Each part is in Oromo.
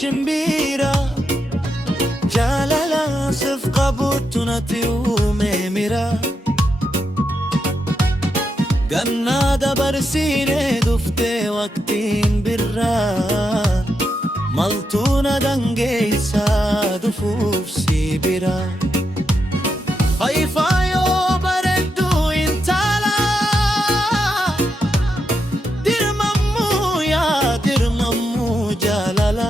shimbira jaalala siif qabuutu natti uumemira. Gannaa dabarsiinee dhuftee waqtiin birraa maltuu na dangeessaa dhufuuf si bira. Faayifaayoo bareedduu intala dirmammuu yaa dirmammuu jaalala.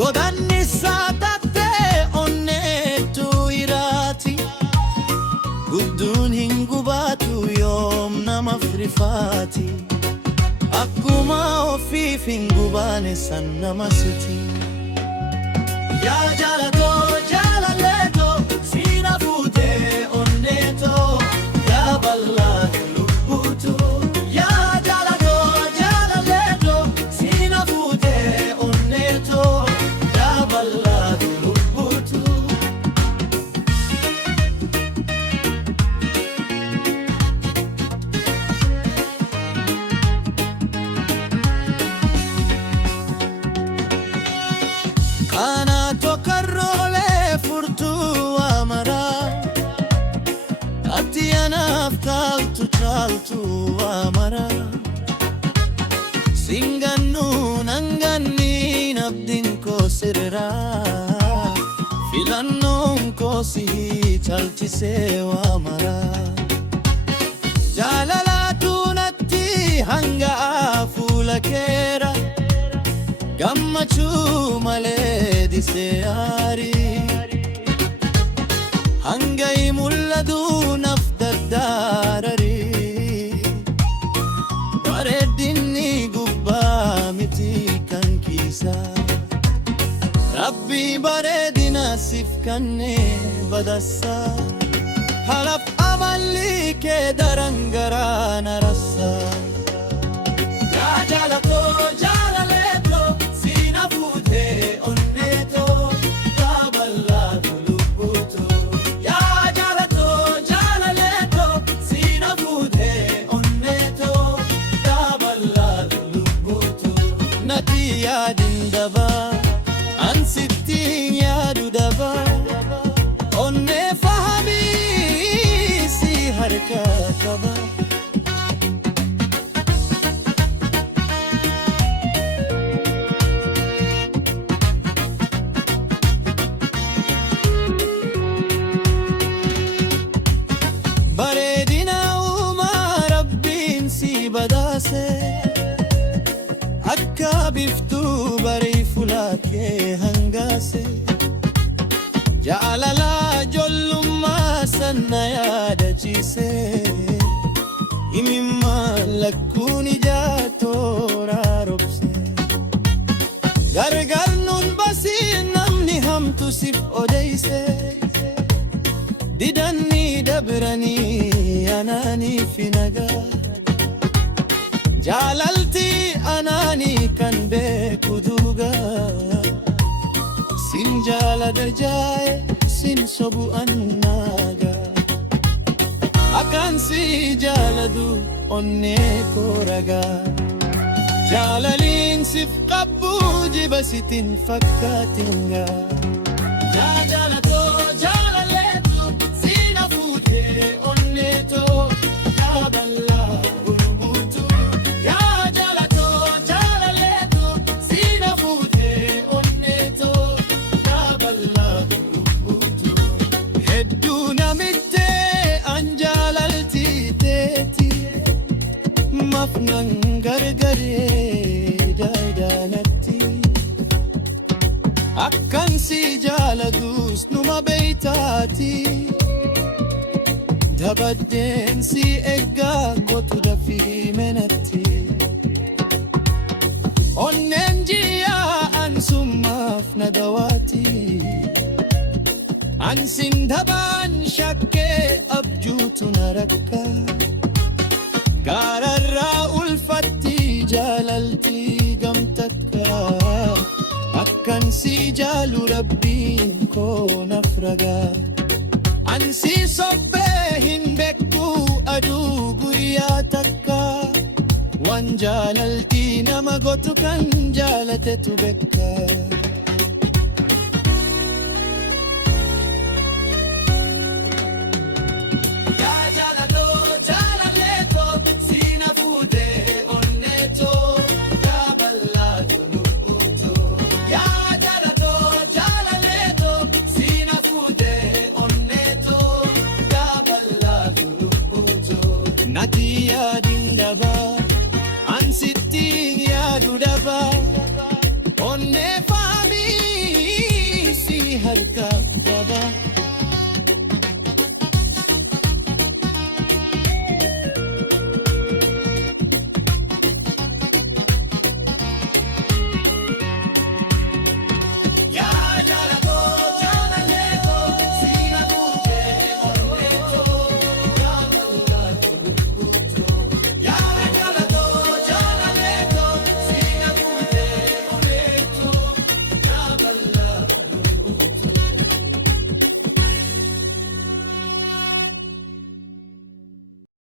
Godaannisaa taatee onneetu hiraati gudduun hin gubaatu yoom nama frifaati. Akkuma ofiif hin gubaane san nama siti. Yaa jaalatoo jaalaleetoo siina fuutee onneetoo yaa bal'aa lubbuutu. Yaa jaalatoo jaalaleetoo siina fuutee onneetoo yaa bal'aa lubbuutu. Kana tokarroolee furtuu amaraa ati anaaf taaltu amaraa. Singannuu nanganniin abdiin koo sirraa filannoon koo si caalchisee amaraa. Jaalalaatu natti hangaa fuula keera gammachuu malee disee aarii. Hangai mul'atu naaf dardaararii bareedinni gubbaa miti kan kiisaa. Rabbii bareedina siif kannee badhaasa halaaf amalli kee daran garaa na rasa. Yaa jaalatoo jaalaleetoo siina fuutee onneetoo yaa bal'aa lubbuutu. Yaa jaalatoo jaalaleetoo siina fuutee onneetoo yaa bal'aa lubbuutu. Natti yaadin dabaa ansittiin yaadu dabaa onnee fahamii si harka qaba. Bareedina uumaa rabbiin si badhaase akka biftuu barii fuula kee hangaase. Jaalala ijoollummaa sana yaadachiise imimmaan lakkuun ijaa tooraa robse. Gargar nuun basiin namni hamtu siif odeeyse didanii dabranii anaaniif nagaa. Jaalaltii anaanii kan beeku dhugaa sin jaalada jaaye sin sobu annaagaa. Akkan si jaaladu onnee koo ragaa. Jaalaliin siif qabbu jiba sitin fakkaatingaa. Yaa jaalatoo jaalaleetoo siina fuutee onneetoo yaa bal'aa lubbuutu. Yaa jaalatoo jaalaleetoo siina fuutee onneetoo yaa bal'aa lubbuutu. Hedduu namittee an jaalaltii teeti mafnan gargaree daayidaanatti. Akkan si jaaladus numa beeytaati dabaddeen si eeggaa kootu dafii menatti. Onneen jiyaa ansummaaf na dawaati ansin dabaan shakkee abjuutu na rakka. Gaararraa ulfatti jaalaltii gamtakka akkan si jaalu rabbiin koo naaf ragaa. Ansi sobbee hin beeku aduu guyyaa takka waan jaalaltii nama gotu kan jaalate tu bekka.